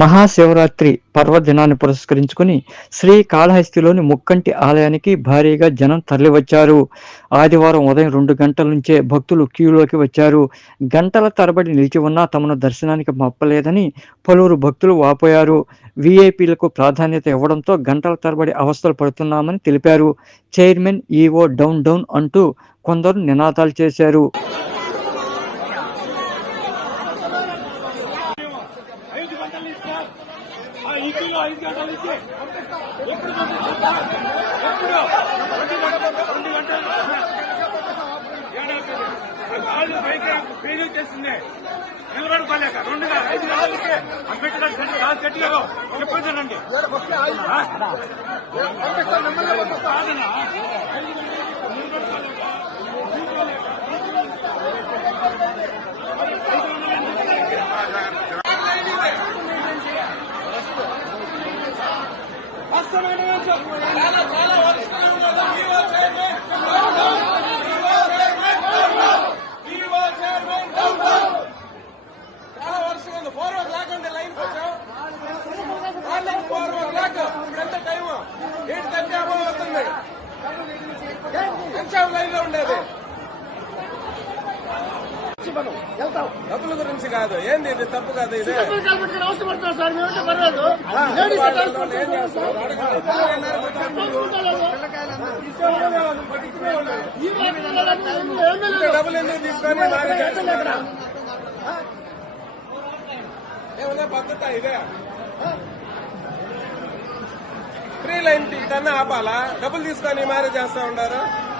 మహాశివరాత్రి పర్వదినాన్ని పురస్కరించుకుని శ్రీకాళహస్తిలోని ముక్కంటి ఆలయానికి భారీగా జనం తరలివచ్చారు. ఆదివారం ఉదయం 2 గంటల నుంచే భక్తులు క్యూలోకి వచ్చారు. గంటల తరబడి నిలిచి ఉన్నా తమను దర్శనానికి మప్పలేదని పలువురు భక్తులు వాపోయారు. వీఐపీలకు ప్రాధాన్యత ఇవ్వడంతో గంటల తరబడి అవస్థలు పడుతున్నామని తెలిపారు. చైర్మన్, ఈవో డౌన్ డౌన్ అంటూ కొందరు నినాదాలు చేశారు. నిలబడుకోలేక 2 5 గంటలకి అంబేద్కర్ గట్టిగా చెప్పేసానండి. ఉండేది డబ్బుల గురించి కాదు. ఏంది ఇది? తప్పు కాదు. ఇది డబ్బులు ఎందుకు తీసుకొని ఏమన్నా పద్ధత? ఇదే ఫ్రీ లైన్ కన్నా ఆపాలా? డబ్బులు తీసుకొని మ్యారేజ్ చేస్తా ఉన్నారు.